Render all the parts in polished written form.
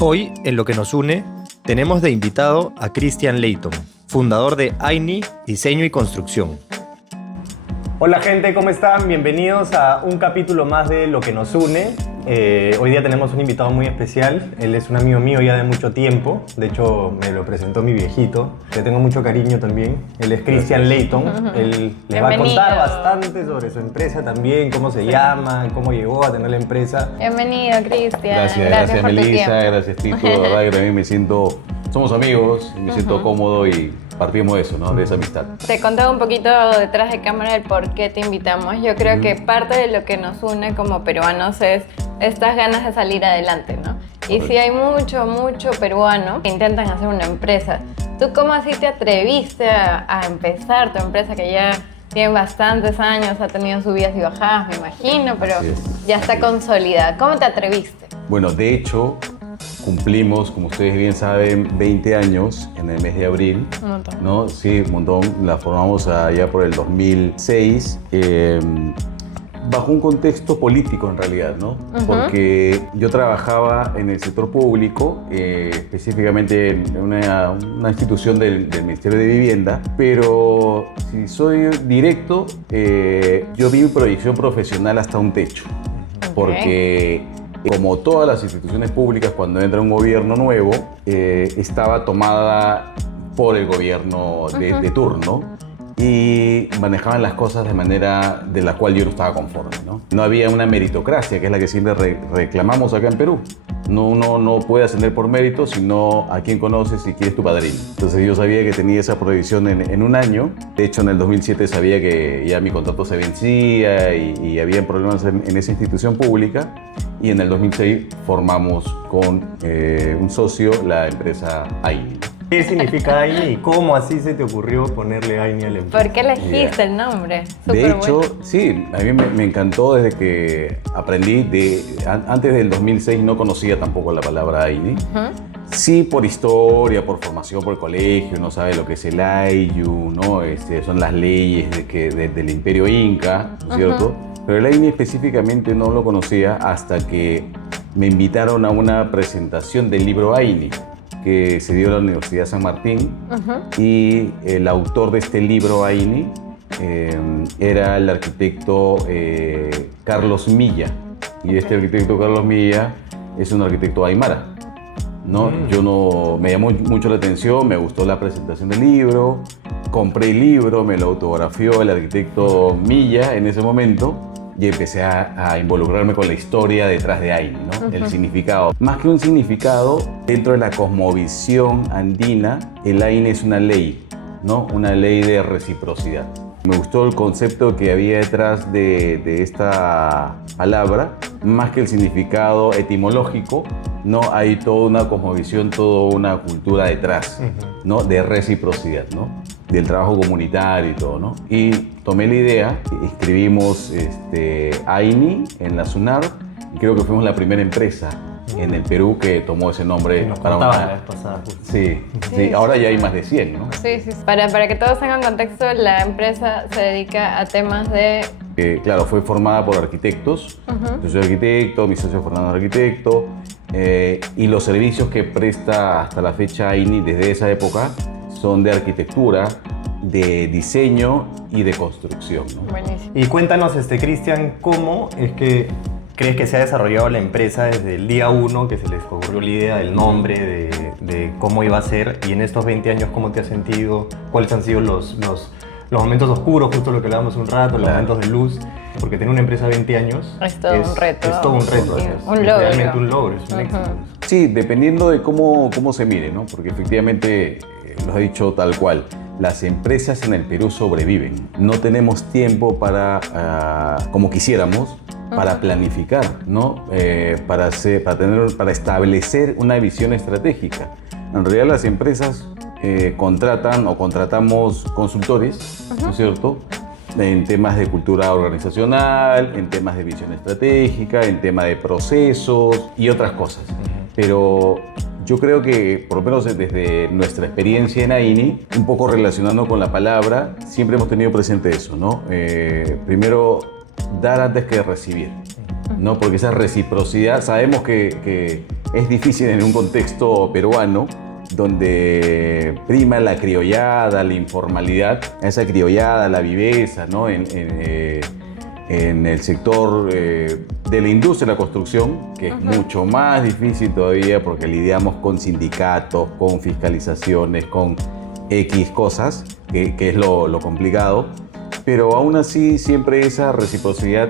Hoy, en Lo que nos une, tenemos de invitado a Christian Layton, fundador de Aini Diseño y Construcción. Hola gente, ¿cómo están? Bienvenidos a un capítulo más de Lo que nos une. Hoy día tenemos un invitado muy especial. Él es un amigo mío ya de mucho tiempo. De hecho, me lo presentó mi viejito. Le tengo mucho cariño también. Él es Christian Layton. Él le va a contar bastante sobre su empresa también, cómo se llama, cómo llegó a tener la empresa. Bienvenido, Cristian. Gracias Melissa, gracias Tito. De verdad que también me siento, somos amigos, me siento cómodo y partimos de eso, ¿no? De esa amistad. Te contaba un poquito detrás de cámara el por qué te invitamos. Yo creo que parte de lo que nos une como peruanos es estas ganas de salir adelante, ¿no? Y sí hay mucho peruano que intentan hacer una empresa. ¿Tú cómo así te atreviste a empezar tu empresa que ya tiene bastantes años, ha tenido subidas y bajadas, me imagino, pero ya está consolidada? ¿Cómo te atreviste? Bueno, de hecho, cumplimos, como ustedes bien saben, 20 años en el mes de abril. Un montón. ¿No? Sí, un montón. La formamos allá por el 2006. Bajo un contexto político en realidad, ¿no? Porque yo trabajaba en el sector público, específicamente en una institución del Ministerio de Vivienda, pero si soy directo, yo vi mi proyección profesional hasta un techo, porque como todas las instituciones públicas, cuando entra un gobierno nuevo, estaba tomada por el gobierno de turno, y manejaban las cosas de manera de la cual yo no estaba conforme, ¿no? No había una meritocracia, que es la que siempre reclamamos acá en Perú. Uno no puede ascender por mérito, sino a quien conoces y quién es tu padrino. Entonces yo sabía que tenía esa prohibición en un año. De hecho, en el 2007 sabía que ya mi contrato se vencía y había problemas en esa institución pública. Y en el 2006 formamos con un socio la empresa Aini. ¿Qué significa Aini y cómo así se te ocurrió ponerle Aini a la empresa? ¿Por qué elegiste el nombre? De hecho, sí, a mí me encantó desde que aprendí. Antes del 2006 no conocía tampoco la palabra Aini. Sí, por historia, por formación, por colegio, no sabe lo que es el Ayllu, ¿no? Son las leyes del Imperio Inca, ¿no es cierto? Pero el Aini específicamente no lo conocía hasta que me invitaron a una presentación del libro Aini, que se dio en la Universidad San Martín, y el autor de este libro, Aini, era el arquitecto Carlos Milla, y este arquitecto Carlos Milla es un arquitecto aymara, ¿no? Me llamó mucho la atención, me gustó la presentación del libro, compré el libro, me lo autografió el arquitecto Milla en ese momento, y empecé a involucrarme con la historia detrás de Aini, ¿no? El significado. Más que un significado, dentro de la cosmovisión andina, el Aini es una ley, ¿no? Una ley de reciprocidad. Me gustó el concepto que había detrás de esta palabra, más que el significado etimológico, ¿no? Hay toda una cosmovisión, toda una cultura detrás, ¿no? De reciprocidad, ¿no? Del trabajo comunitario y todo, ¿no? Y tomé la idea, escribimos Aini en la SUNAR, y creo que fuimos la primera empresa en el Perú que tomó ese nombre. Nos contaba la vez pasada. Sí, ahora ya hay más de 100, ¿no? Sí. Para que todos tengan contexto, la empresa se dedica a temas de... Claro, fue formada por arquitectos. Yo soy arquitecto, mi socio Fernando es arquitecto, y los servicios que presta hasta la fecha Aini desde esa época son de arquitectura, de diseño y de construcción, ¿no? Buenísimo. Y cuéntanos, Cristian, ¿cómo es que crees que se ha desarrollado la empresa desde el día 1 que se les ocurrió la idea del nombre, de cómo iba a ser, y en estos 20 años cómo te has sentido? ¿Cuáles han sido los momentos oscuros, justo lo que hablábamos un rato, los momentos de luz? Porque tener una empresa de 20 años es todo un reto. Es todo un reto. Sí, Es un logro. realmente un logro, es un éxito. Sí, dependiendo de cómo se mire, ¿no? Porque efectivamente, lo he dicho tal cual, las empresas en el Perú sobreviven. No tenemos tiempo para, como quisiéramos, para planificar, ¿no? Para establecer una visión estratégica. En realidad las empresas contratan o contratamos consultores, ¿no es cierto?, en temas de cultura organizacional, en temas de visión estratégica, en temas de procesos y otras cosas. Pero yo creo que, por lo menos desde nuestra experiencia en Aini, un poco relacionando con la palabra, siempre hemos tenido presente eso, ¿no? Primero, dar antes que recibir. ¿no? Porque esa reciprocidad, sabemos que es difícil en un contexto peruano, donde prima la criollada, la informalidad, esa criollada, la viveza, ¿no? En el sector de la industria de la construcción, que es mucho más difícil todavía porque lidiamos con sindicatos, con fiscalizaciones, con X cosas, que es lo complicado, pero aún así siempre esa reciprocidad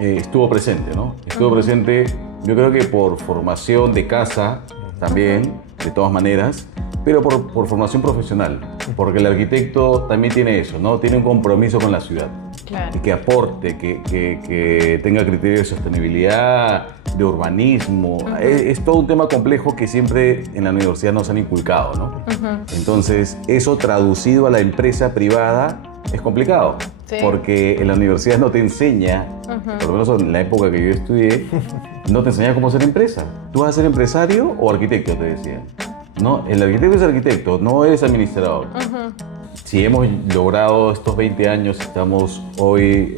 estuvo presente, ¿no? Estuvo presente, yo creo que por formación de casa también, de todas maneras, pero por formación profesional, porque el arquitecto también tiene eso, ¿no? Tiene un compromiso con la ciudad. Claro. Y que aporte, que tenga criterios de sostenibilidad, de urbanismo. Es todo un tema complejo que siempre en la universidad nos han inculcado, ¿no? Entonces, eso traducido a la empresa privada es complicado, Sí. porque en la universidad no te enseña, por lo menos en la época que yo estudié, no te enseña cómo ser empresa. ¿Tú vas a ser empresario o arquitecto?, te decían. No, el arquitecto es arquitecto, no eres administrador. Si hemos logrado estos 20 años, estamos hoy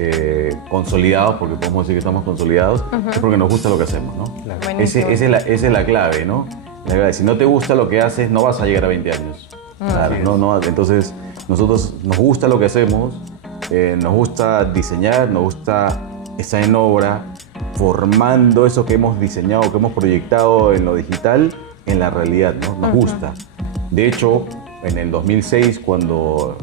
consolidados, porque podemos decir que estamos consolidados, es porque nos gusta lo que hacemos, ¿no? Claro. Buenísimo. Esa es la clave, ¿no? La clave. Si no te gusta lo que haces, no vas a llegar a 20 años. Claro, entonces, nosotros nos gusta lo que hacemos, nos gusta diseñar, nos gusta estar en obra, formando eso que hemos diseñado, que hemos proyectado en lo digital, en la realidad, ¿no? Nos gusta. De hecho, en el 2006, cuando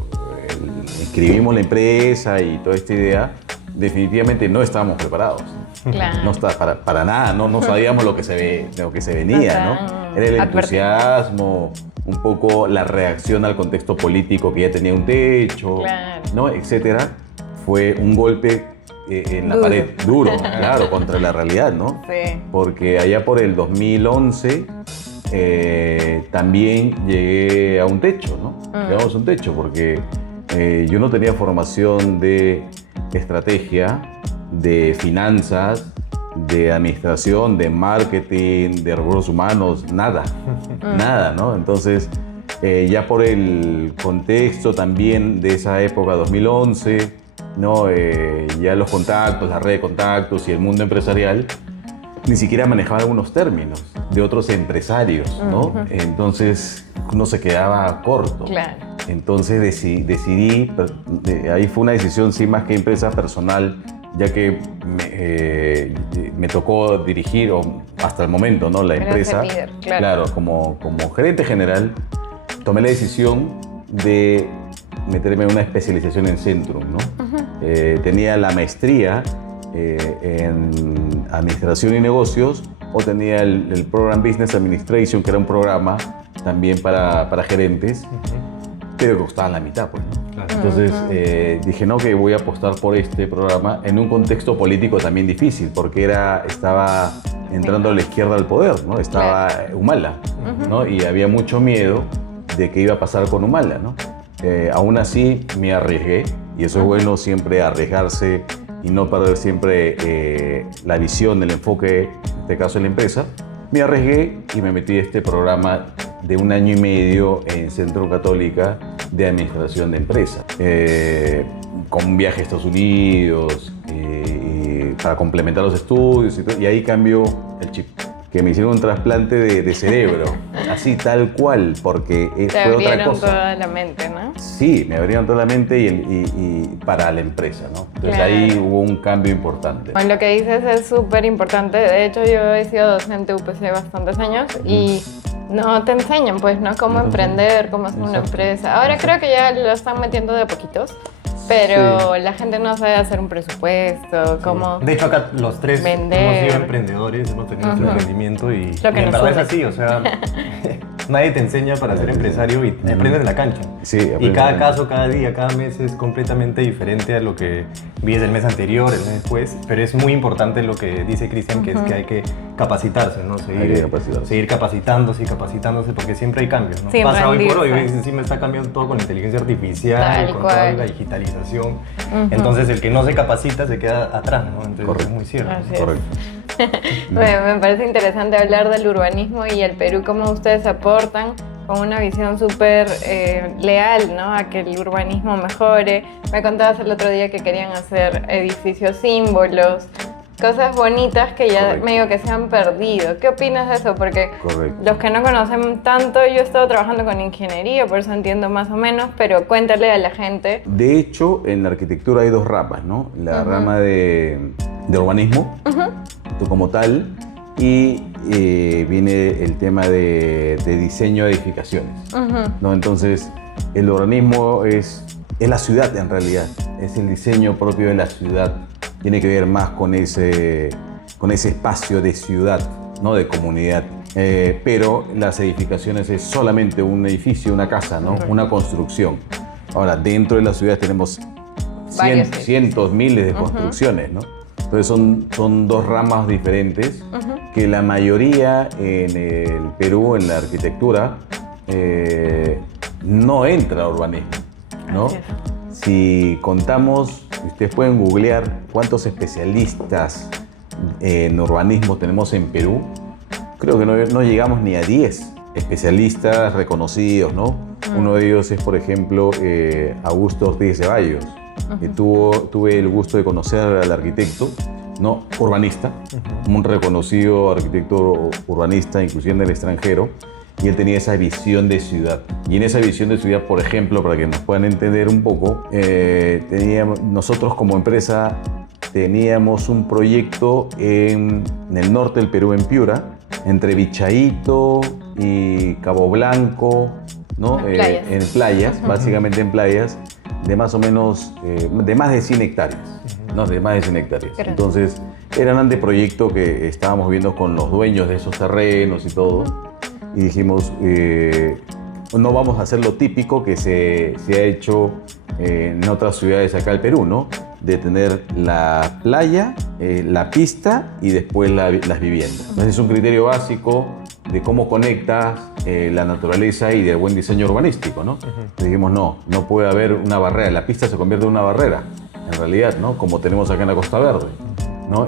inscribimos la empresa y toda esta idea, definitivamente no estábamos preparados. Claro. No está para nada, no sabíamos lo que se venía, ¿no? Era el entusiasmo, un poco la reacción al contexto político que ya tenía un techo, Claro. ¿no? Etcétera. Fue un golpe en la Duro. pared, duro, claro, contra la realidad, ¿no? Sí. Porque allá por el 2011 también llegué a un techo, ¿no? Llegamos a un techo porque yo no tenía formación de estrategia, de finanzas, de administración, de marketing, de recursos humanos, nada, nada, ¿no? Entonces, ya por el contexto también de esa época, 2011, ¿no? Ya los contactos, la red de contactos y el mundo empresarial, ni siquiera manejaba algunos términos de otros empresarios, ¿no? Entonces, uno se quedaba corto. Claro. Entonces decidí, ahí fue una decisión sí más que empresa personal, ya que me tocó dirigir, o hasta el momento, ¿no? La Eras empresa. el líder, claro. Como gerente general, tomé la decisión de meterme en una especialización en Centrum, ¿no? Tenía la maestría en Administración y Negocios, o tenía el Program Business Administration, que era un programa también para gerentes, pero que costaba la mitad, pues, ¿no? Claro. Entonces dije, no, que voy a apostar por este programa en un contexto político también difícil, porque estaba entrando a la izquierda al poder, ¿no? Estaba Humala, ¿no? Y había mucho miedo de qué iba a pasar con Humala, ¿no? Aún así me arriesgué, y eso es bueno, siempre arriesgarse y no perder siempre la visión, el enfoque, en este caso en la empresa. Me arriesgué y me metí a este programa de 1 año y medio en Centro Católica de Administración de Empresas, con un viaje a Estados Unidos, para complementar los estudios y todo, y ahí cambió el chip, que me hicieron un trasplante de cerebro, así tal cual, porque Te fue otra abrieron cosa. toda la mente, ¿no? Sí, me abrieron toda la mente y para la empresa, ¿no? Entonces Claro. ahí hubo un cambio importante. Bueno, lo que dices es súper importante. De hecho, yo he sido docente UPC bastantes años y no te enseñan, pues, ¿no? Cómo emprender, cómo hacer una Exacto. empresa. Ahora creo que ya lo están metiendo de a poquitos, pero la gente no sabe hacer un presupuesto, cómo... De hecho, acá los tres Vender. hemos sido emprendedores, hemos tenido nuestro emprendimiento y Lo que en nos verdad es une. así, o sea, nadie te enseña para ser empresario y aprendes en la cancha. Sí, Y aprendes cada en la caso, cada día, cada mes es completamente diferente a lo que vives el mes anterior, el mes después, pero es muy importante lo que dice Cristian, que es que hay que capacitarse, ¿no? Hay que capacitarse. Seguir capacitándose y capacitándose porque siempre hay cambios, ¿no? Sin Pasa hoy por hoy, rendirse. encima está cambiando todo con la inteligencia artificial, Tal con cual. toda la digitalización. Entonces el que no se capacita se queda atrás, ¿no? Entonces Correcto. es muy cierto. Así es. Correcto. Me parece interesante hablar del urbanismo y el Perú, cómo ustedes aportan con una visión súper leal, ¿no? A que el urbanismo mejore. Me contabas el otro día que querían hacer edificios símbolos. cosas bonitas que ya Correcto. medio que se han perdido. ¿Qué opinas de eso? Porque Correcto. los que no conocen tanto, yo he estado trabajando con ingeniería, por eso entiendo más o menos, pero cuéntale a la gente. De hecho, en la arquitectura hay dos ramas, ¿no? La rama de urbanismo, como tal, y viene el tema de diseño de edificaciones, ¿no? Entonces, el urbanismo es la ciudad en realidad, es el diseño propio de la ciudad. Tiene que ver más con ese espacio de ciudad, ¿no? De comunidad. Pero las edificaciones es solamente un edificio, una casa, ¿no? Una construcción. Ahora, dentro de la ciudad tenemos cientos, miles de construcciones, ¿no? Entonces son dos ramas diferentes que la mayoría en el Perú, en la arquitectura, no entra a urbanismo, ¿no? Si contamos, ustedes pueden googlear cuántos especialistas en urbanismo tenemos en Perú, creo que no llegamos ni a 10 especialistas reconocidos, ¿no? Uno de ellos es, por ejemplo, Augusto Ortiz de Ceballos. Tuve el gusto de conocer al arquitecto, ¿no? Urbanista, un reconocido arquitecto urbanista, inclusive en el extranjero, y él tenía esa visión de ciudad. Y en esa visión de ciudad, por ejemplo, para que nos puedan entender un poco, nosotros como empresa teníamos un proyecto en el norte del Perú, en Piura, entre Vichaíto y Cabo Blanco, ¿no? En playas, básicamente en playas, de más o menos, de más de 100 hectáreas, ¿no? De más de 100 hectáreas. Claro. Entonces, era un anteproyecto que estábamos viendo con los dueños de esos terrenos y todo, y dijimos, no vamos a hacer lo típico que se ha hecho en otras ciudades acá del Perú, ¿no? De tener la playa, la pista y después las viviendas. Entonces es un criterio básico de cómo conectas la naturaleza y del buen diseño urbanístico, ¿no? Dijimos, no puede haber una barrera, la pista se convierte en una barrera, en realidad, ¿no? Como tenemos acá en la Costa Verde, ¿no?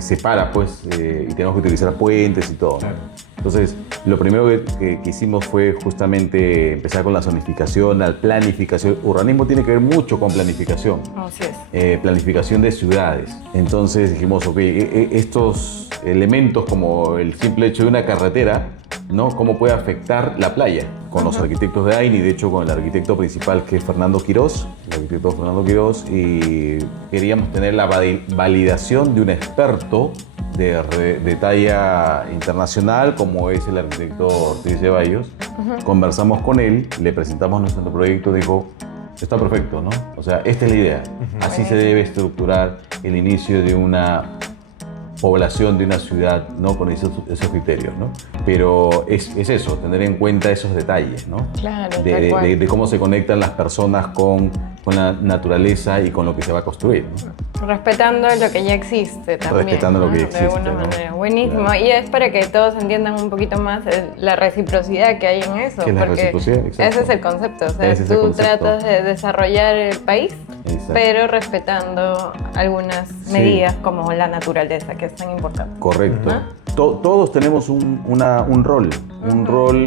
Separa, pues, y tenemos que utilizar puentes y todo, ¿no? Entonces, lo primero que hicimos fue justamente empezar con la zonificación, la planificación. Urbanismo tiene que ver mucho con planificación. Así es. Planificación de ciudades. Entonces dijimos, ok, estos elementos como el simple hecho de una carretera, ¿no? ¿Cómo puede afectar la playa? Con los arquitectos de AINI, de hecho con el arquitecto principal que es Fernando Quirós, el arquitecto Fernando Quirós, y queríamos tener la validación de un experto de talla internacional como es el arquitecto Ortiz Ceballos. Conversamos con él, le presentamos nuestro proyecto, dijo, está perfecto, ¿no? O sea, esta es la idea. Así se debe estructurar el inicio de una población, de una ciudad, ¿no? Con esos criterios, ¿no? Pero es eso, tener en cuenta esos detalles, ¿no? Claro, de cómo se conectan las personas con la naturaleza y con lo que se va a construir, ¿no? Respetando lo que ya existe también. Respetando lo que ¿no? existe, De alguna ¿no? manera. Buenísimo. Claro. Y es para que todos entiendan un poquito más la reciprocidad que hay en eso. ¿Qué es la porque reciprocidad? Exacto. ese es el concepto. O sea, Ese es el tú concepto. tratas de desarrollar el país, Exacto. pero respetando algunas medidas como la naturaleza, que es tan importante. Correcto. ¿No? Todos tenemos un rol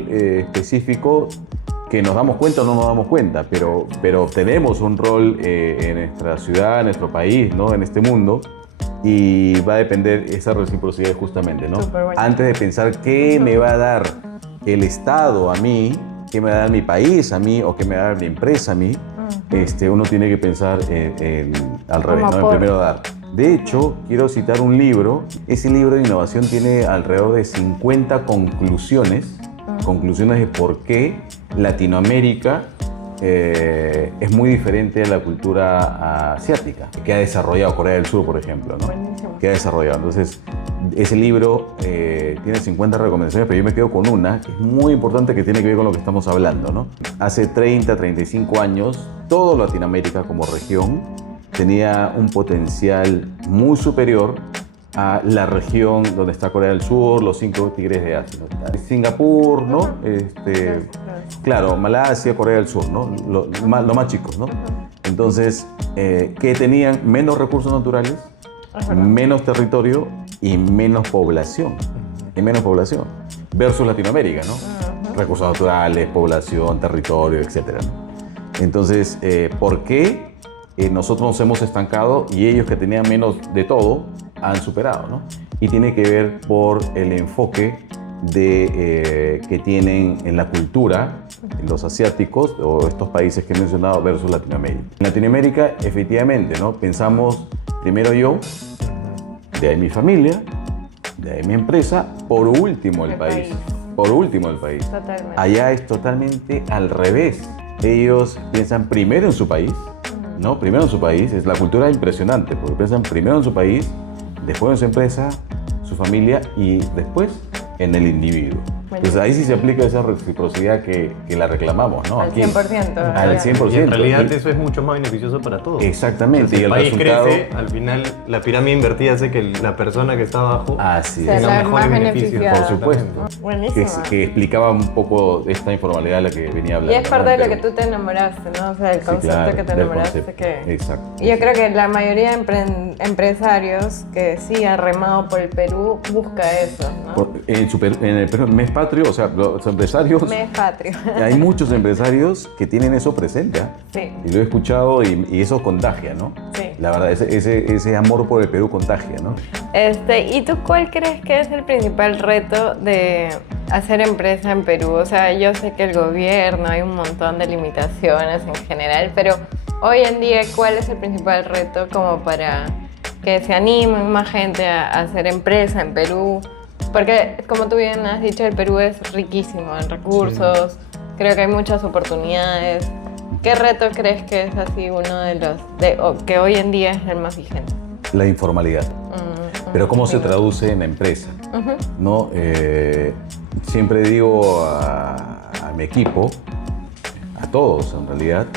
específico que nos damos cuenta o no nos damos cuenta, pero tenemos un rol en nuestra ciudad, en nuestro país, ¿no? En este mundo, y va a depender esa reciprocidad justamente, ¿no? Superbueno. Antes de pensar qué me va a dar el Estado a mí, qué me va a dar mi país a mí o qué me va a dar mi empresa a mí, uno tiene que pensar al revés, ¿no? En primero dar. De hecho, quiero citar un libro. Ese libro de innovación tiene alrededor de 50 conclusiones de por qué Latinoamérica es muy diferente a la cultura asiática, que ha desarrollado Corea del Sur, por ejemplo, ¿no? Buenísimo. Que ha desarrollado. Entonces, ese libro tiene 50 recomendaciones, pero yo me quedo con una que es muy importante, que tiene que ver con lo que estamos hablando, ¿no? Hace 35 años, toda Latinoamérica como región tenía un potencial muy superior a la región donde está Corea del Sur, los 5 tigres de Asia, ¿no? Singapur, ¿no? Claro, Malasia, Corea del Sur, ¿no? Lo más chicos, ¿no? Entonces, que tenían menos recursos naturales, menos territorio y menos población. Versus Latinoamérica, ¿no? Recursos naturales, población, territorio, etc., ¿no? Entonces, ¿por qué nosotros nos hemos estancado y ellos, que tenían menos de todo, han superado, ¿no? Y tiene que ver por el enfoque que tienen en la cultura los asiáticos o estos países que he mencionado versus Latinoamérica. En Latinoamérica, efectivamente, ¿no? Pensamos primero yo, de ahí mi familia, de ahí mi empresa, por último el país. Por último el país. Totalmente. Allá es totalmente al revés. Ellos piensan primero en su país, ¿no? Primero en su país. Es la cultura impresionante, porque piensan primero en su país, después en su empresa, su familia y después en el individuo. Entonces ahí sí se aplica esa reciprocidad que la reclamamos, ¿no? Al Aquí, 100%. al 100%. Y en realidad eso es mucho más beneficioso para todos. Exactamente. Si y el el país resultado... crece, al final la pirámide invertida hace que la persona que está abajo Así Se es. la mejor más beneficio. beneficiada. Por supuesto. Buenísimo. Que explicaba un poco esta informalidad de la que venía hablando. Y es parte ¿no? de lo Pero- que tú te enamoraste, ¿no? O sea, el Sí, concepto claro, que te del enamoraste. concepto. Que... Exacto. Y yo creo que la mayoría de empresarios que sí han remado por el Perú busca eso, ¿no? En el mes patrio, o sea, los empresarios, Mes patrio. hay muchos empresarios que tienen eso presente, ¿ah? Sí. Y lo he escuchado y eso contagia, ¿no? Sí. La verdad, ese amor por el Perú contagia, ¿no? ¿Y tú cuál crees que es el principal reto de hacer empresa en Perú? O sea, yo sé que el gobierno, hay un montón de limitaciones en general, pero hoy en día, ¿cuál es el principal reto como para que se animen más gente a hacer empresa en Perú? Porque, como tú bien has dicho, el Perú es riquísimo en recursos, creo que hay muchas oportunidades. ¿Qué reto crees que es así uno de los que hoy en día es el más vigente? La informalidad. Pero ¿cómo se traduce en la empresa? ¿No? Siempre digo a mi equipo, a todos en realidad,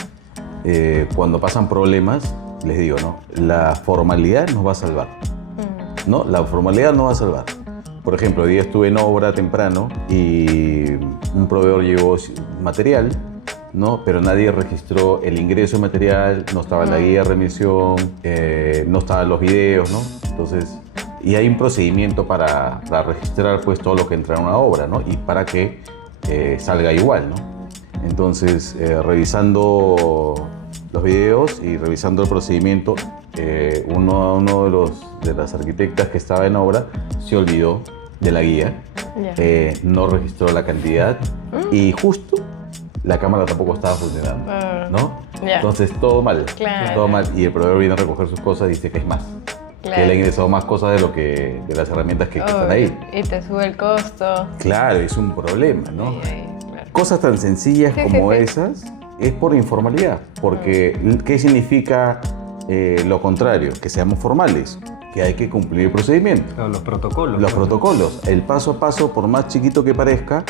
cuando pasan problemas, les digo, ¿no? La formalidad nos va a salvar. ¿No? La formalidad nos va a salvar. Por ejemplo, hoy día estuve en obra temprano y un proveedor llevó material, ¿no? Pero nadie registró el ingreso de material, no estaba la guía de remisión, no estaban los videos, ¿no? Entonces, y hay un procedimiento para registrar pues todo lo que entra en una obra, ¿no? Y para que salga igual, ¿no? Entonces, revisando los videos y revisando el procedimiento, uno de las arquitectas que estaba en obra se olvidó de la guía, no registró la cantidad y justo la cámara tampoco estaba funcionando, ¿no? Entonces todo mal, Claro. todo mal. Y el proveedor viene a recoger sus cosas y dice que es más, Claro. que le ha ingresado más cosas de las herramientas que están ahí. Y te sube el costo. Claro, es un problema, ¿no? Claro. Cosas tan sencillas Sí, como sí, sí. esas es por informalidad, porque ¿qué significa lo contrario? Que seamos formales, que hay que cumplir el procedimiento. Claro, los protocolos. Los ¿no? protocolos, el paso a paso, por más chiquito que parezca,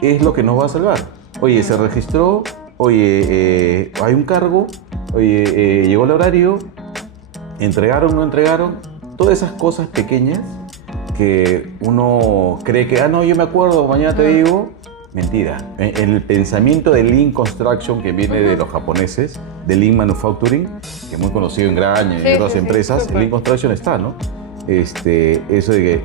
es lo que nos va a salvar. Oye, se registró, oye, hay un cargo, oye, llegó el horario, entregaron, no entregaron, todas esas cosas pequeñas que uno cree que, no, yo me acuerdo, mañana te digo. Mentira. El pensamiento de Lean Construction, que viene de los japoneses, de Lean Manufacturing, que es muy conocido en Graña y en otras empresas, súper. el Lean Construction está, ¿no? Eso de que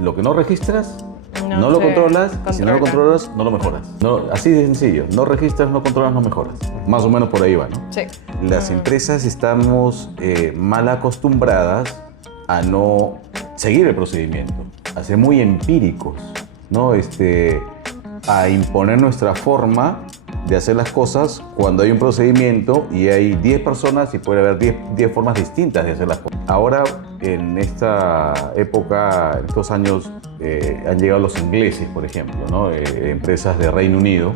lo que no registras, no lo se controlas, y si no lo controla. controlas, no lo mejoras. No, así de sencillo. No registras, no controlas, no mejoras. Más o menos por ahí va, ¿no? Sí. Las empresas estamos mal acostumbradas a no seguir el procedimiento, a ser muy empíricos, ¿no? A imponer nuestra forma de hacer las cosas cuando hay un procedimiento y hay 10 personas y puede haber 10 formas distintas de hacer las cosas. Ahora, en esta época, en estos años, han llegado los ingleses, por ejemplo, ¿no? Empresas de Reino Unido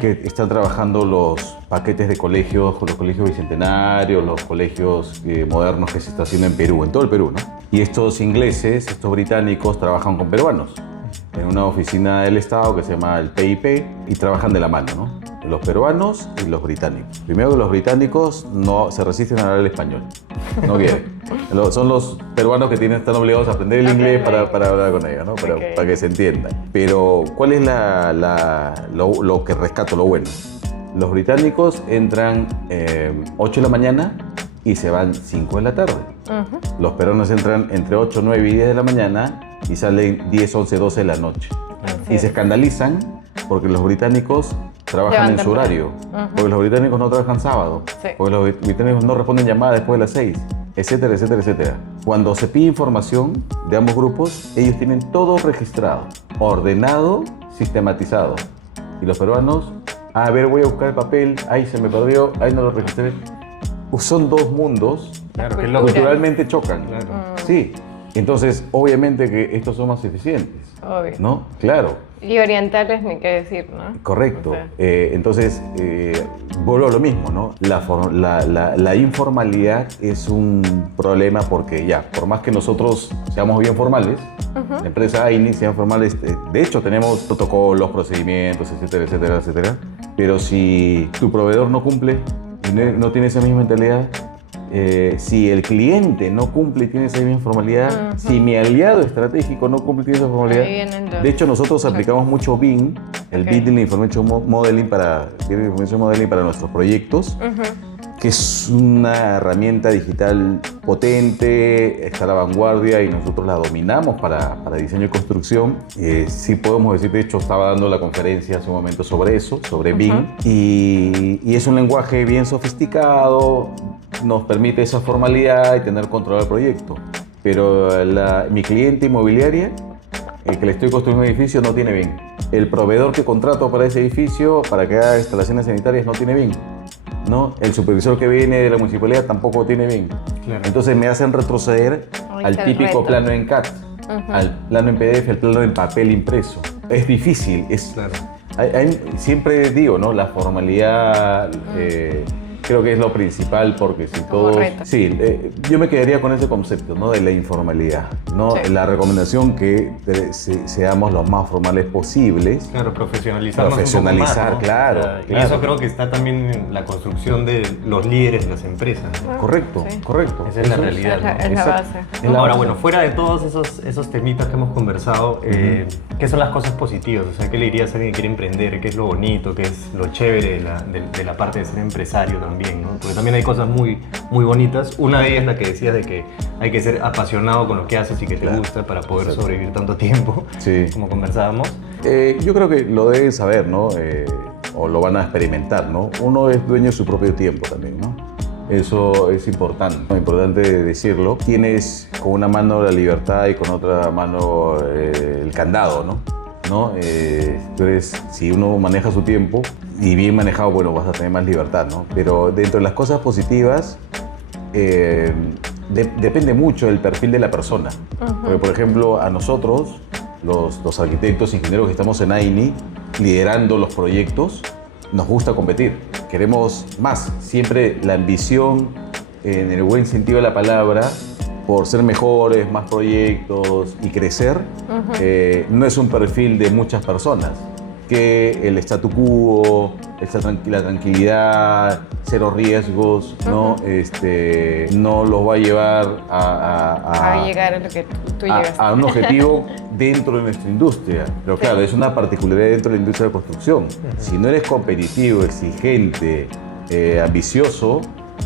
que están trabajando los paquetes de colegios, los colegios bicentenarios, los colegios modernos que se está haciendo en Perú, en todo el Perú, ¿no? Y estos ingleses, estos británicos, trabajan con peruanos en una oficina del Estado que se llama el PIP y trabajan de la mano, ¿no? Los peruanos y los británicos. Primero que los británicos no se resisten a hablar el español, no quieren. Son los peruanos que están obligados a aprender el inglés para hablar con ellos, ¿no? Para que se entiendan. Pero ¿cuál es lo que rescato, lo bueno? Los británicos entran 8 de la mañana y se van 5 de la tarde. Los peruanos entran entre 8, 9 y 10 de la mañana y salen 10, 11, 12 de la noche. Así Y se es. escandalizan porque los británicos trabajan Llevan en su temprano. horario, porque los británicos no trabajan sábado, Sí. porque los británicos no responden llamadas después de las 6. etcétera, etcétera, etcétera. Cuando se pide información de ambos grupos, ellos tienen todo registrado, ordenado, sistematizado. Y los peruanos, a ver, voy a buscar el papel, ahí se me perdió, ahí no lo registré. Son dos mundos Claro, que qué loco. culturalmente chocan. Claro. Sí, entonces obviamente que estos son más eficientes, Obvio. ¿no? Claro. Y orientales ni qué decir, ¿no? Correcto. O sea. Entonces, vuelvo a lo mismo, ¿no? La informalidad es un problema porque ya, por más que nosotros seamos bien formales, la empresa AINI sean formales, de hecho tenemos protocolos, procedimientos, etcétera, etcétera, etcétera, pero si tu proveedor no cumple y no tiene esa misma mentalidad, si el cliente no cumple y tiene esa misma informalidad, si mi aliado estratégico no cumple y tiene esa informalidad, Ahí vienen los- de hecho nosotros aplicamos mucho BIM, el Ok. Building Information Modeling para nuestros proyectos, que es una herramienta digital potente, está a la vanguardia y nosotros la dominamos para diseño y construcción. Sí podemos decir, de hecho estaba dando la conferencia hace un momento sobre eso, sobre BIM, y es un lenguaje bien sofisticado, nos permite esa formalidad y tener control del proyecto. Pero mi cliente inmobiliaria, el que le estoy construyendo un edificio, no tiene BIM. El proveedor que contrato para ese edificio, para que haga instalaciones sanitarias, no tiene BIM, ¿no? El supervisor que viene de la municipalidad tampoco tiene BIM. Claro. Entonces me hacen retroceder Ahí al está el típico reto. plano en CAD, al plano en PDF, al plano en papel impreso. Es difícil, Claro. siempre digo, ¿no? La formalidad creo que es lo principal, porque si Como todos... reto. Sí, yo me quedaría con ese concepto, ¿no? De la informalidad, ¿no? Sí. La recomendación que seamos los más formales posibles. Claro, profesionalizar. Profesionalizar, claro, Y claro. eso creo que está también en la construcción de los líderes de las empresas, ¿no? Correcto, Sí. correcto. Esa es la Eso realidad. Es la, ¿no? es la Exacto. base. Es la Ahora, base. bueno, fuera de todos esos temitas que hemos conversado, ¿qué son las cosas positivas? O sea, ¿qué le dirías a alguien que quiere emprender? ¿Qué es lo bonito? ¿Qué es lo chévere de la parte de ser empresario también? ¿no? Porque también hay cosas muy, muy bonitas. Una de ellas es la que decías de que hay que ser apasionado con lo que haces y que te Claro. gusta para poder Exacto. sobrevivir tanto tiempo, Sí. como conversábamos. Yo creo que lo deben saber, ¿no? O lo van a experimentar, ¿no? Uno es dueño de su propio tiempo también, ¿no? Eso es importante, importante decirlo. Tienes con una mano la libertad y con otra mano el candado, ¿no? Entonces, si uno maneja su tiempo y bien manejado, bueno, vas a tener más libertad, ¿no? Pero dentro de las cosas positivas, depende mucho del perfil de la persona. Porque, por ejemplo, a nosotros, los arquitectos, ingenieros que estamos en AINI, liderando los proyectos, nos gusta competir. Queremos más. Siempre la ambición, en el buen sentido de la palabra, por ser mejores, más proyectos y crecer, no es un perfil de muchas personas. Que el statu quo, la tranquilidad, cero riesgos, ¿no? No los va a llevar A llegar a lo que tú llegaste. a un objetivo dentro de nuestra industria. Pero claro, es una particularidad dentro de la industria de la construcción. Si no eres competitivo, exigente, ambicioso,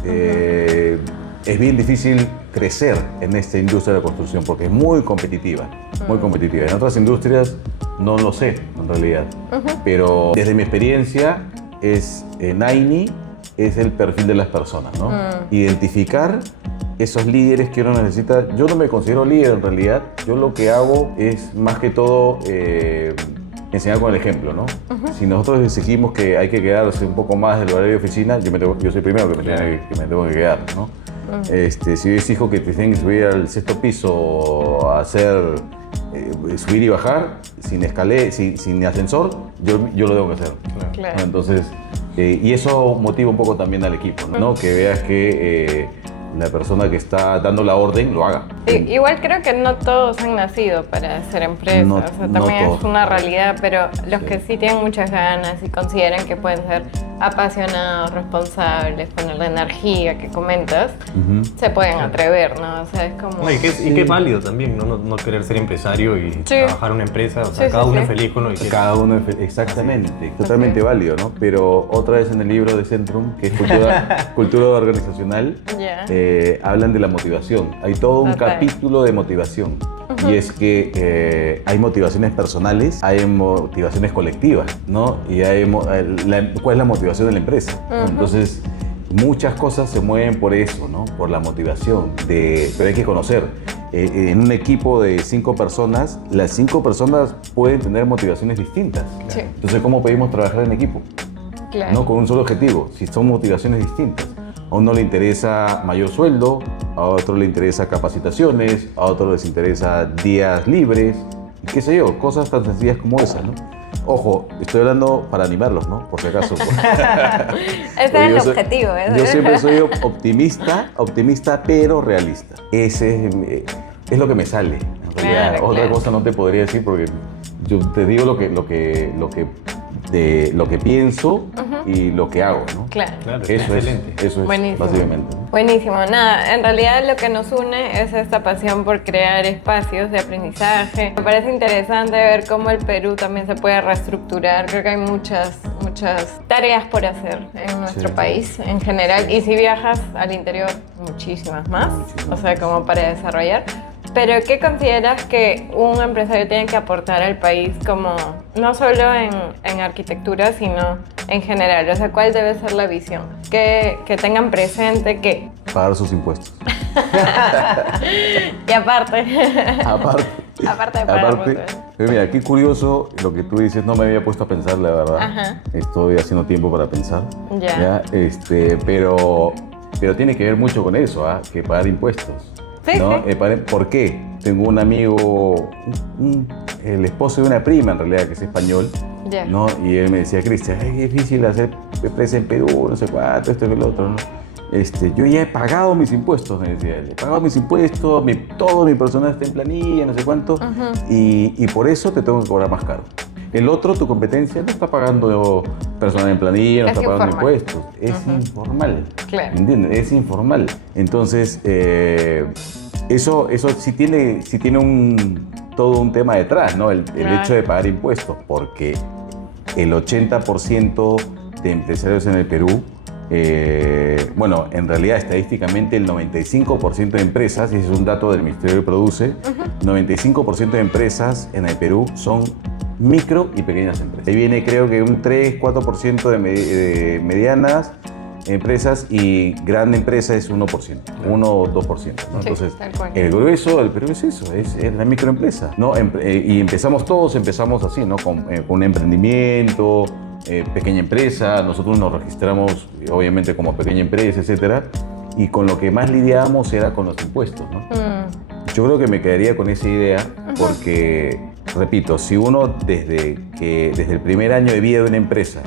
es bien difícil crecer en esta industria de la construcción porque es muy competitiva, muy competitiva. En otras industrias no lo sé, en realidad. Pero desde mi experiencia, en AINI es el perfil de las personas, ¿no? Identificar esos líderes que uno necesita. Yo no me considero líder en realidad. Yo lo que hago es más que todo enseñar con el ejemplo, ¿no? Si nosotros exigimos que hay que quedarse un poco más del horario de oficina, yo soy el primero que me tengo que quedar, ¿no? Si yo exijo que te tienen que subir al sexto piso a hacer subir y bajar sin ascensor, yo lo tengo que hacer. Claro. ¿No? Entonces, y eso motiva un poco también al equipo, ¿no? Que veas que la persona que está dando la orden lo haga. Igual creo que no todos han nacido para ser empresas, No- o sea, no también todos. es una realidad, pero los Sí. que sí tienen muchas ganas y consideran que pueden ser apasionados, responsables, poner la energía que comentas, se pueden atrever, ¿no? O sea, es como... No, y que es válido también, ¿no? No querer ser empresario y trabajar en una empresa. O sea, Sí, cada sí, uno sí. es feliz con lo que quiere. Cada uno, exactamente, totalmente válido, ¿no? Pero otra vez en el libro de Centrum, que es cultura organizacional, Ya. hablan de la motivación. Hay todo un Total. capítulo de motivación. Y es que hay motivaciones personales, hay motivaciones colectivas, ¿no? Y hay ¿cuál es la motivación de la empresa? ¿no? Entonces, muchas cosas se mueven por eso, ¿no? Por la motivación, pero hay que conocer. En un equipo de 5 personas, las 5 personas pueden tener motivaciones distintas. Sí. Entonces, ¿cómo pedimos trabajar en equipo? Claro. No con un solo objetivo, si son motivaciones distintas. A uno le interesa mayor sueldo, a otro le interesa capacitaciones, a otro les interesa días libres, qué sé yo, cosas tan sencillas como esas, ¿no? Ojo, estoy hablando para animarlos, ¿no? Por si acaso. Ese es el objetivo. Yo siempre soy optimista, pero realista. Ese es lo que me sale. En realidad, Claro, otra claro. cosa no te podría decir porque yo te digo lo que pienso y lo que hago, ¿no? Claro. Claro, Eso excelente. es Buenísimo. básicamente. Buenísimo, nada, en realidad lo que nos une es esta pasión por crear espacios de aprendizaje. Me parece interesante ver cómo el Perú también se puede reestructurar. Creo que hay muchas tareas por hacer en nuestro Sí. país en general, y si viajas al interior, muchísimas más, o sea, como para desarrollar. Pero ¿qué consideras que un empresario tiene que aportar al país, como no solo en arquitectura, sino en general? O sea, ¿cuál debe ser la visión? Que tengan presente que... Pagar sus impuestos. Y aparte, Aparte, aparte de pagar aparte, impuestos. pero mira, qué curioso lo que tú dices, no me había puesto a pensar, la verdad. Ajá. Estoy haciendo tiempo para pensar. Ya. Pero tiene que ver mucho con eso, ¿ah? Que pagar impuestos. Sí, ¿no? sí. ¿Por qué? Tengo un amigo, el esposo de una prima en realidad, que es español, Ya. ¿no? Y él me decía, Cristian, es difícil hacer empresa en Perú, no sé cuánto, esto y lo otro, ¿no? Yo ya he pagado mis impuestos, me decía él. He pagado mis impuestos, todo mi personal está en planilla, no sé cuánto, y por eso te tengo que cobrar más caro. El otro, tu competencia, no está pagando personal en planilla, no Es está pagando informal. impuestos. Es informal. Claro. ¿Entiendes? Es informal. Entonces, eso sí tiene todo un tema detrás, ¿no? El Claro. hecho de pagar impuestos, porque el 80% de empresarios en el Perú, bueno, en realidad estadísticamente el 95% de empresas, y ese es un dato del Ministerio de Produce, 95% de empresas en el Perú son micro y pequeñas empresas. Ahí viene creo que un 3-4% de medianas empresas, y gran empresa es 1%, 1 o 2%, ¿no? Sí, Entonces, tal cual. el grueso del Perú es eso, es la microempresa, ¿no? Y todos empezamos así, ¿no? Con un emprendimiento, pequeña empresa, nosotros nos registramos obviamente como pequeña empresa, etcétera, y con lo que más lidiábamos era con los impuestos, ¿no? Yo creo que me quedaría con esa idea porque, repito, si uno desde el primer año de vida de una empresa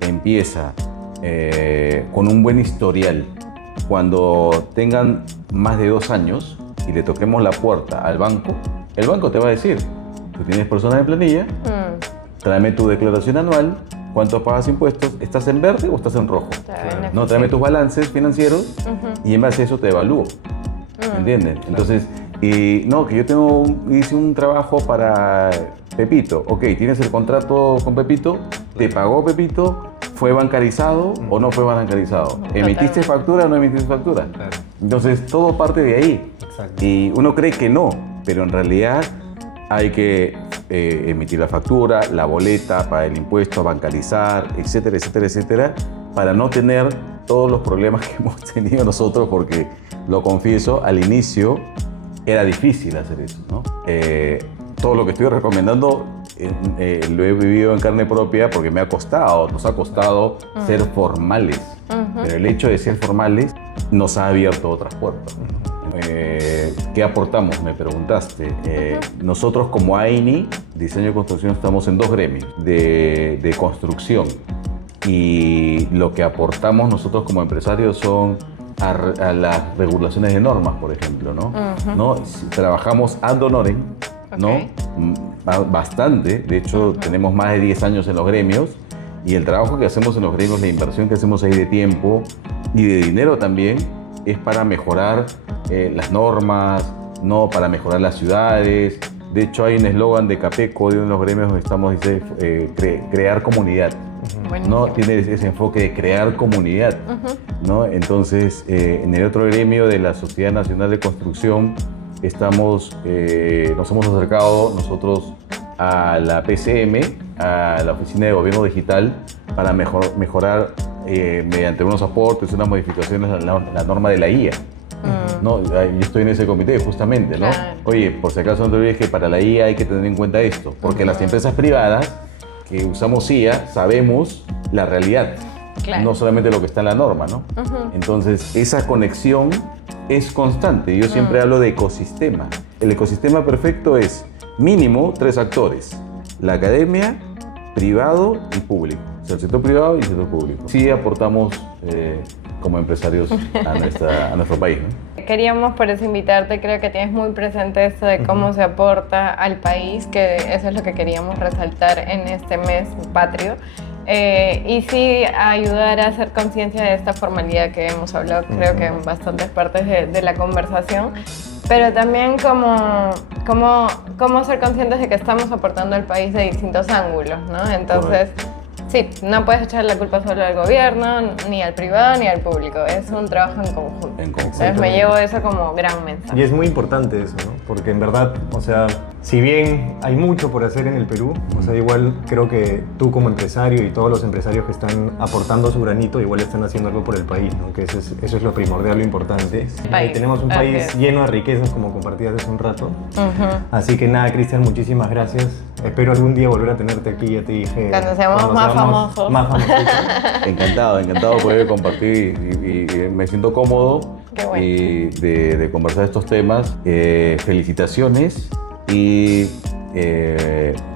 empieza con un buen historial, cuando tengan más de 2 años y le toquemos la puerta al banco, el banco te va a decir, tú tienes personal en planilla, tráeme tu declaración anual, cuánto pagas impuestos, ¿estás en verde o estás en rojo? No, tráeme tus balances financieros y en base a eso te evalúo. ¿Entiendes? Entonces, no, que yo hice un trabajo para Pepito. Ok, tienes el contrato con Pepito, te pagó Pepito, ¿fue bancarizado o no fue bancarizado? ¿Emitiste factura o no emitiste factura? Claro. Entonces, todo parte de ahí. Exacto. Y uno cree que no, pero en realidad hay que emitir la factura, la boleta para el impuesto, bancarizar, etcétera, etcétera, etcétera, para no tener todos los problemas que hemos tenido nosotros, porque, lo confieso, al inicio era difícil hacer eso, ¿no? Todo lo que estoy recomendando lo he vivido en carne propia porque nos ha costado ser formales. Pero el hecho de ser formales nos ha abierto otras puertas. ¿Qué aportamos? Me preguntaste. Nosotros como AINI, Diseño y Construcción, estamos en 2 gremios de construcción. Y lo que aportamos nosotros como empresarios son a las regulaciones de normas, por ejemplo, ¿no? ¿No? Trabajamos ad honorem, ¿no? Bastante. De hecho, tenemos más de 10 años en los gremios, y el trabajo que hacemos en los gremios, la inversión que hacemos ahí de tiempo y de dinero también, es para mejorar las normas, ¿no? Para mejorar las ciudades. De hecho, hay un eslogan de Capeco, de uno de los gremios donde estamos, dice crear comunidad. ¿No? Tiene ese enfoque de crear comunidad, ¿no? Entonces, en el otro gremio de la Sociedad Nacional de Construcción nos hemos acercado nosotros a la PCM, a la Oficina de Gobierno Digital, para mejorar mediante unos aportes, unas modificaciones a la norma de la IA. ¿No? Yo estoy en ese comité justamente, ¿no? Claro. Oye, por si acaso no te olvides que para la IA hay que tener en cuenta esto, porque las empresas privadas que usamos IA sabemos la realidad, Claro. no solamente lo que está en la norma, ¿no? Entonces, esa conexión es constante. Yo siempre hablo de ecosistema. El ecosistema perfecto es mínimo 3 actores: la academia, privado y público. O sea, el sector privado y el sector público. Sí aportamos como empresarios a nuestro país, ¿no? Queríamos por eso invitarte, creo que tienes muy presente esto de cómo se aporta al país, que eso es lo que queríamos resaltar en este mes patrio. Y sí ayudar a hacer conciencia de esta formalidad que hemos hablado, creo que en bastantes partes de la conversación, pero también cómo ser conscientes de que estamos aportando al país de distintos ángulos, ¿no? Entonces, sí, no puedes echar la culpa solo al gobierno, ni al privado, ni al público. Es un trabajo en conjunto. Entonces me llevo eso como gran mensaje. Y es muy importante eso, ¿no? Porque en verdad, o sea, si bien hay mucho por hacer en el Perú, o sea, igual creo que tú como empresario y todos los empresarios que están aportando su granito, igual están haciendo algo por el país, ¿no? Que eso es lo primordial, lo importante. País. Tenemos un Así país es. lleno de riquezas, como compartías hace un rato. Así que nada, Cristian, muchísimas gracias. Espero algún día volver a tenerte aquí, ya te dije. Cuando seamos más famosos. Más famositos. Encantado de poder compartir y me siento cómodo Qué bueno. de conversar estos temas. Felicitaciones y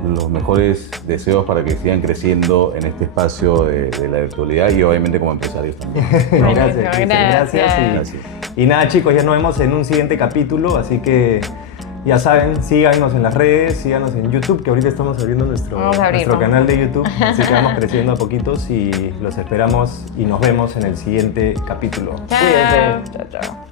los mejores deseos para que sigan creciendo en este espacio de la virtualidad y obviamente como empresarios también. Gracias, Cristian, Gracias. Y nada, chicos, ya nos vemos en un siguiente capítulo, así que ya saben, síganos en las redes, síganos en YouTube, que ahorita estamos abriendo Vamos a abrir, nuestro ¿no? canal de YouTube, así que vamos creciendo a poquitos y los esperamos y nos vemos en el siguiente capítulo. Chao. Cuídense. Chao, chao.